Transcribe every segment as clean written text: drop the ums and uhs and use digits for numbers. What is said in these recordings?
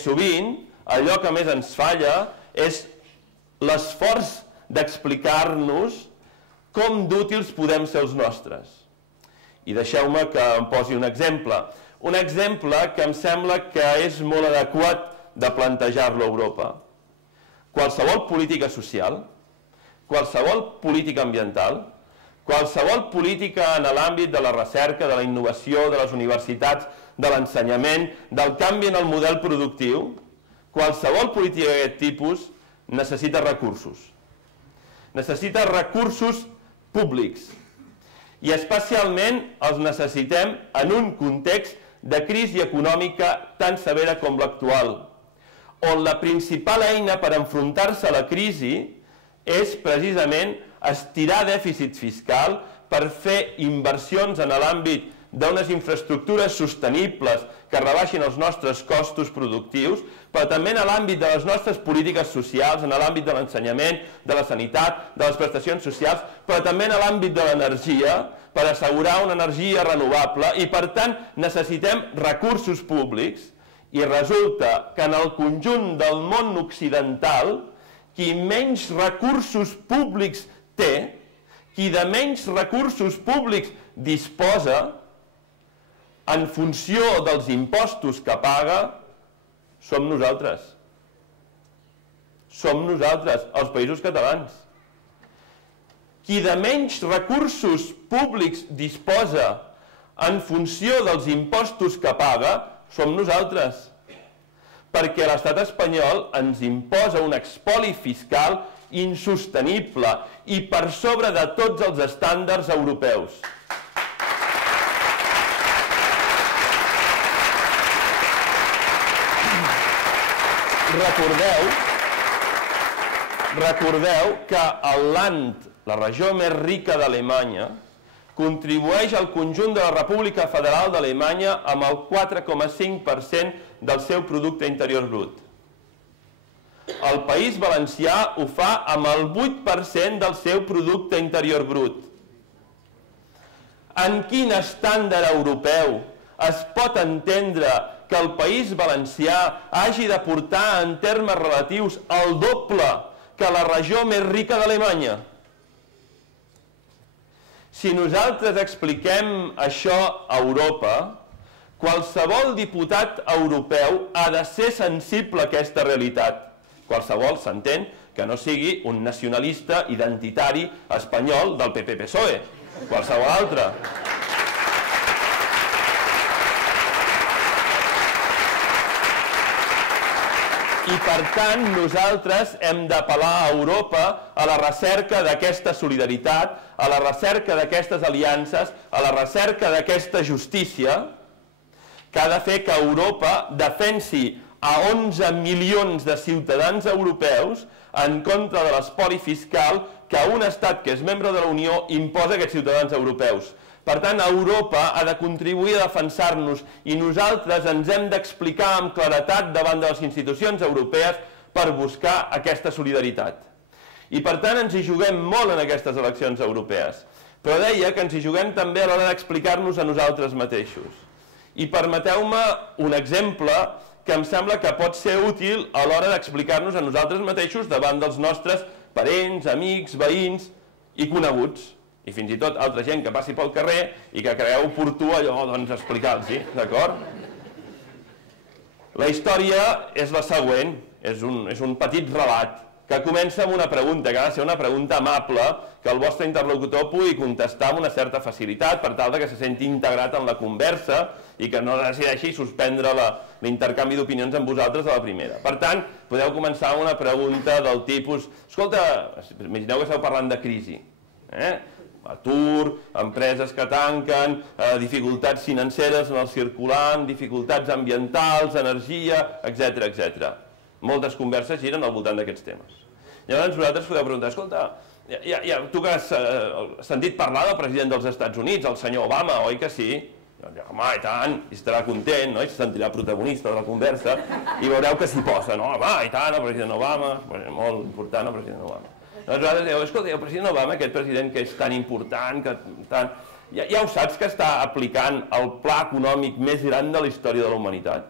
Sovint, allò que més ens falla és l'esforç d'explicar-nos com d'útils podem ser els nostres. I deixeu-me que em posi un exemple. Un exemple que em sembla que és molt adequat de plantejar-lo a Europa. Qualsevol política social, qualsevol política ambiental, qualsevol política en l'àmbit de la recerca, de la innovació, de les universitats, de l'ensenyament, del canvi en el model productiu, qualsevol política d'aquest tipus necessita recursos. Necessita recursos públics. I especialment els necessitem en un context de crisi econòmica tan severa com l'actual, on la principal eina per enfrontar-se a la crisi és precisament estirar dèficit fiscal per fer inversions en l'àmbit d'unes infraestructures sostenibles que rebaixin els nostres costos productius, però també en l'àmbit de les nostres polítiques socials, en l'àmbit de l'ensenyament, de la sanitat, de les prestacions socials, però també en l'àmbit de l'energia, per assegurar una energia renovable, i per tant necessitem recursos públics, i resulta que en el conjunt del món occidental, qui menys recursos públics té, qui de menys recursos públics disposa, en funció dels impostos que paga, som nosaltres. Som nosaltres, els països catalans. Qui de menys recursos públics disposa en funció dels impostos que paga, som nosaltres. Perquè l'estat espanyol ens imposa un espoli fiscal insostenible i per sobre de tots els estàndards europeus. Recordeu que el Land, la regió més rica d'Alemanya, contribueix al conjunt de la República Federal d'Alemanya amb el 4,5% del seu producte interior brut. El País Valencià ho fa amb el 8% del seu producte interior brut. En quin estàndard europeu es pot entendre que el País Valencià hagi d'aportar en termes relatius el doble que la regió més rica d'Alemanya? Si nosaltres expliquem això a Europa, qualsevol diputat europeu ha de ser sensible a aquesta realitat. Qualsevol, s'entén, que no sigui un nacionalista identitari espanyol del PP-PSOE. Qualsevol altre. I per tant, nosaltres hem d'apel·lar a Europa a la recerca d'aquesta solidaritat, a la recerca d'aquestes aliances, a la recerca d'aquesta justícia, que ha de fer que Europa defensi a 11 milions de ciutadans europeus en contra de l'espoli fiscal que un estat que és membre de la Unió imposa a aquests ciutadans europeus. Per tant, Europa ha de contribuir a defensar-nos i nosaltres ens hem d'explicar amb claretat davant de les institucions europees per buscar aquesta solidaritat. I per tant ens hi juguem molt en aquestes eleccions europees. Però deia que ens hi juguem també a l'hora d'explicar-nos a nosaltres mateixos. I permeteu-me un exemple que em sembla que pot ser útil a l'hora d'explicar-nos a nosaltres mateixos davant dels nostres parents, amics, veïns i coneguts. I fins i tot altra gent que passi pel carrer i que creieu oportú allò, doncs, explicar-los, d'acord? La història és la següent, és un petit relat, que comença amb una pregunta, que ha de ser una pregunta amable, que el vostre interlocutor pugui contestar amb una certa facilitat, per tal que se senti integrat en la conversa i que no decideixi suspendre l'intercanvi d'opinions amb vosaltres a la primera. Per tant, podeu començar amb una pregunta del tipus, escolta, imagineu que esteu parlant de crisi, atur, empreses que tanquen, dificultats financeres en el circulant, dificultats ambientals, energia, etc. Moltes converses giren al voltant d'aquests temes. Llavors vosaltres podeu preguntar, escolta, tu que has sentit parlar del president dels Estats Units, el senyor Obama, oi que sí? Home, i tant, i estarà content, i se sentirà protagonista de la conversa, i veureu que s'hi posa, no? Home, i tant, el president Obama, molt important el president Obama. Nosaltres dieu, escolta, el president Obama, aquest president que és tan important, ja ho saps que està aplicant el pla econòmic més gran de la història de la humanitat?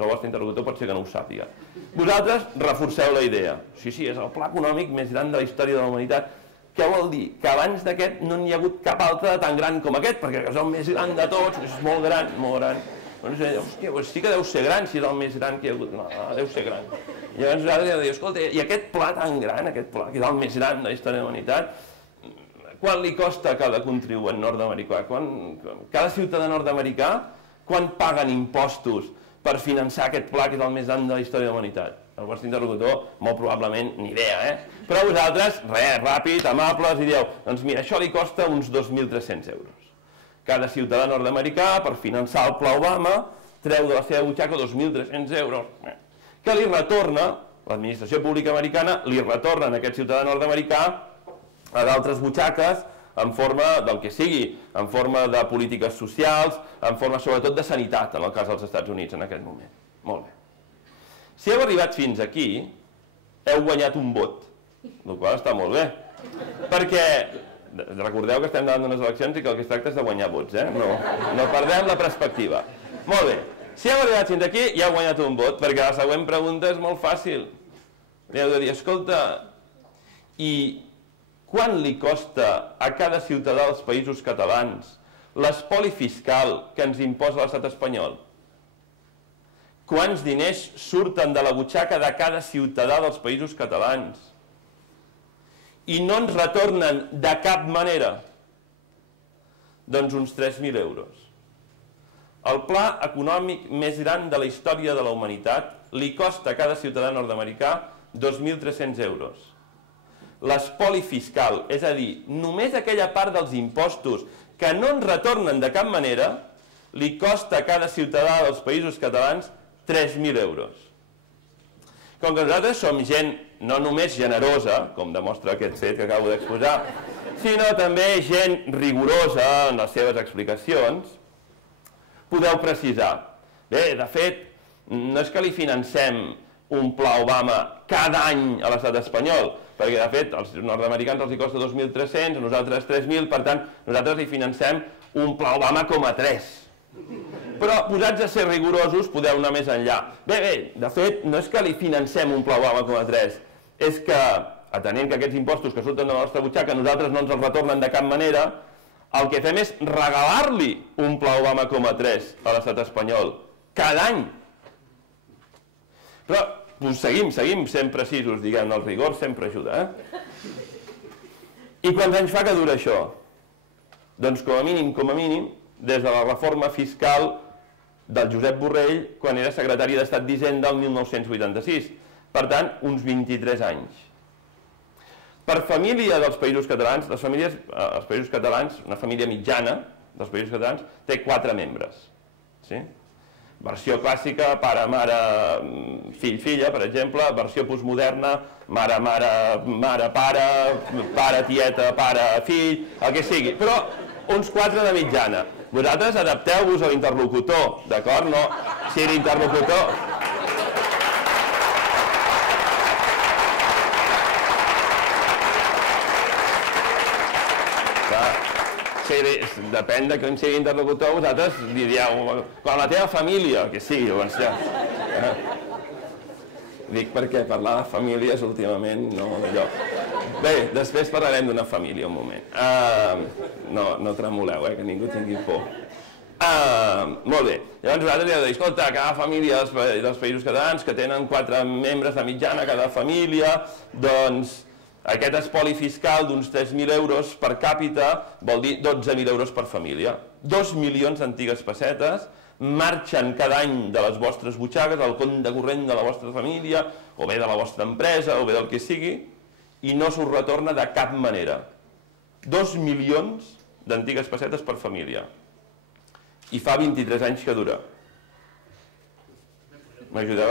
Però el vostre interlocutor pot ser que no ho sàpiga. Vosaltres reforceu la idea. Sí, és el pla econòmic més gran de la història de la humanitat. Què vol dir? Que abans d'aquest no n'hi ha hagut cap altre tan gran com aquest, perquè és el més gran de tots, és molt gran, molt gran. Hòstia, sí que deu ser gran si és el més gran que hi ha hagut. No, deu ser gran. I llavors nosaltres hem de dir, escolta, i aquest pla tan gran, aquest pla, que és el més gran de la història de la humanitat, quant li costa a cada contribuent nord-americà? Cada ciutadà nord-americà, quan paguen impostos per finançar aquest pla que és el més gran de la història de la humanitat? El vostre interlocutor, molt probablement, ni idea, Però vosaltres, ràpid, amables, i dieu, doncs mira, això li costa uns 2.300 euros. Cada ciutadà nord-americà, per finançar el Pla Obama, treu de la seva butxaca 2.300 euros, que li retorna, l'administració pública americana, li retorna a aquest ciutadà nord-americà a d'altres butxaques en forma del que sigui, en forma de polítiques socials, en forma sobretot de sanitat, en el cas dels Estats Units en aquest moment. Molt bé. Si heu arribat fins aquí, heu guanyat un vot, el qual està molt bé. Perquè recordeu que estem davant d'unes eleccions i que el que es tracta és de guanyar vots, No perdem la perspectiva. Molt bé. Si heu arribat fins aquí, ja heu guanyat un vot, perquè la següent pregunta és molt fàcil. Li heu de dir, escolta, i quant li costa a cada ciutadà dels països catalans l'espoli fiscal que ens imposa l'estat espanyol? Quants diners surten de la butxaca de cada ciutadà dels països catalans? I no ens retornen de cap manera? Doncs uns 3.000 euros. El pla econòmic més gran de la història de la humanitat li costa a cada ciutadà nord-americà 2.300 euros. L'espoli fiscal, és a dir, només aquella part dels impostos que no ens retornen de cap manera, li costa a cada ciutadà dels països catalans 3.000 euros. Com que nosaltres som gent no només generosa, com demostra aquest fet que acabo d'exposar, sinó també gent rigorosa en les seves explicacions, podeu precisar. Bé, de fet, no és que li financem un pla Obama cada any a l'estat espanyol, perquè de fet als nord-americans els costa 2.300, a nosaltres 3.000, per tant, nosaltres li financem un pla Obama com a 3. Però posats a ser rigorosos podeu anar més enllà. Bé, de fet, no és que li financem un pla Obama com a 3, és que, atenent que aquests impostos que surten de la nostra butxaca nosaltres no ens els retornen de cap manera, el que fem és regalar-li un pla Obama com a 3 a l'estat espanyol, cada any. Però seguim sent precisos, diguem, el rigor sempre ajuda, I quants anys fa que dura això? Doncs com a mínim, des de la reforma fiscal del Josep Borrell, quan era secretari d'Estat d'Hisenda el 1986. Per tant, uns 23 anys. Per família dels països catalans, les famílies als països catalans, una família mitjana dels països catalans, té 4 membres. Versió clàssica, pare, mare, fill, filla, per exemple. Versió postmoderna, mare, pare, pare, tieta, pare, fill, el que sigui. Però uns 4 de mitjana. Vosaltres adapteu-vos a l'interlocutor, d'acord? No, si l'interlocutor... Depèn de com sigui l'interlocutor, vosaltres diríeu, com la teva família, que sigui, doncs ja. Dic perquè parlar de famílies últimament no allò. Bé, després parlarem d'una família un moment. No tremoleu, que ningú tingui por. Molt bé, llavors vosaltres heu de dir, escolta, cada família dels països catalans que tenen 4 membres de mitjana cada família, doncs aquest espoli fiscal d'uns 3.000 euros per càpita vol dir 12.000 euros per família. 2 milions d'antigues pessetes marxen cada any de les vostres butxaques, al compte corrent de la vostra família, o bé de la vostra empresa, o bé del que sigui, i no s'us retorna de cap manera. 2 milions d'antigues pessetes per família. I fa 23 anys que dura. M'ajudeu?